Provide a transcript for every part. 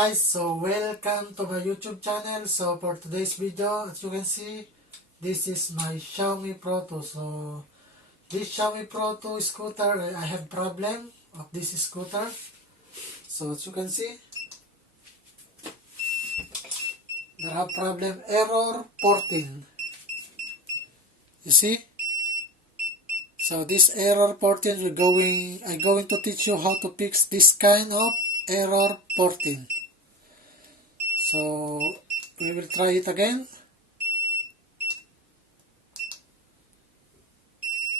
guys, so welcome to my YouTube channel. So for today's video, as you can see, this is my Xiaomi Pro 2. So this Xiaomi Pro 2 scooter, I have problem of this scooter. So as you can see, there have problem error 14. You see? So this error 14, I'm going to teach you how to fix this kind of error 14. So we will try it again.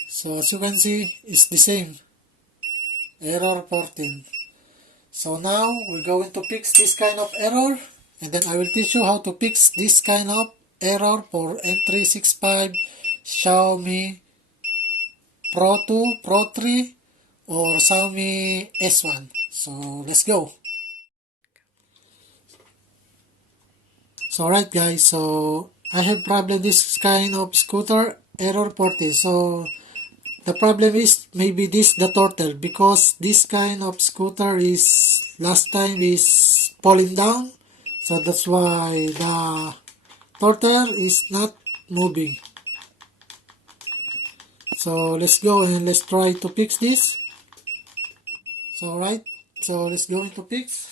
So as you can see, it's the same, error 14. So now we're going to fix this kind of error, and then I will teach you how to fix this kind of error for m365 Xiaomi Pro 2, Pro 3, or Xiaomi S1. So let's go. So alright guys, so I have problem this kind of scooter, error 14. So the problem is maybe this the turtle, because this kind of scooter is last time is falling down. So that's why the turtle is not moving. So let's go and let's try to fix this. So alright, so let's go into fix.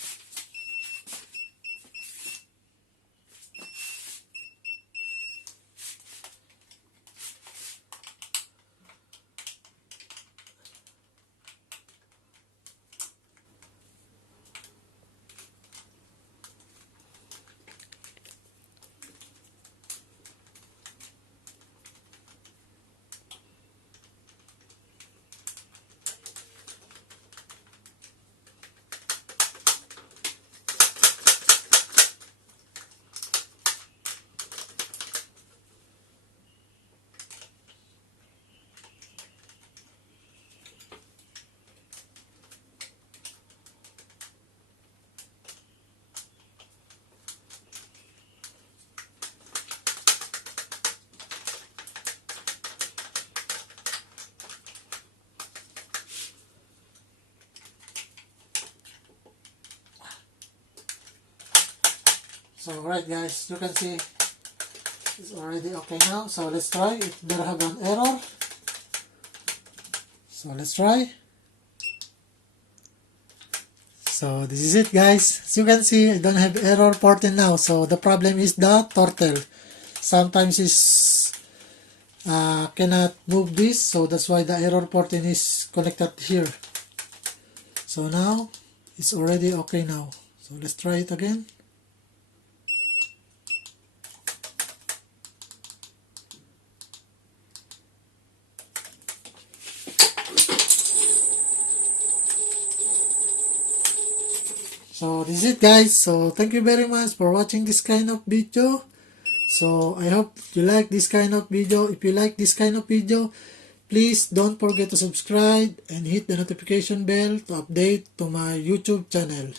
So alright guys, you can see it's already okay now. So let's try if there have an error. So let's try. So this is it guys. As you can see, I don't have error 14 now. So the problem is the turtle. Sometimes it's cannot move this. So that's why the error 14 is connected here. So now it's already okay now. So let's try it again. So this is it guys. So thank you very much for watching this kind of video. So I hope you like this kind of video. If you like this kind of video, please don't forget to subscribe and hit the notification bell to update to my YouTube channel.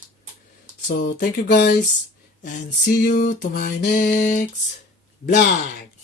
So thank you guys, and see you to my next vlog.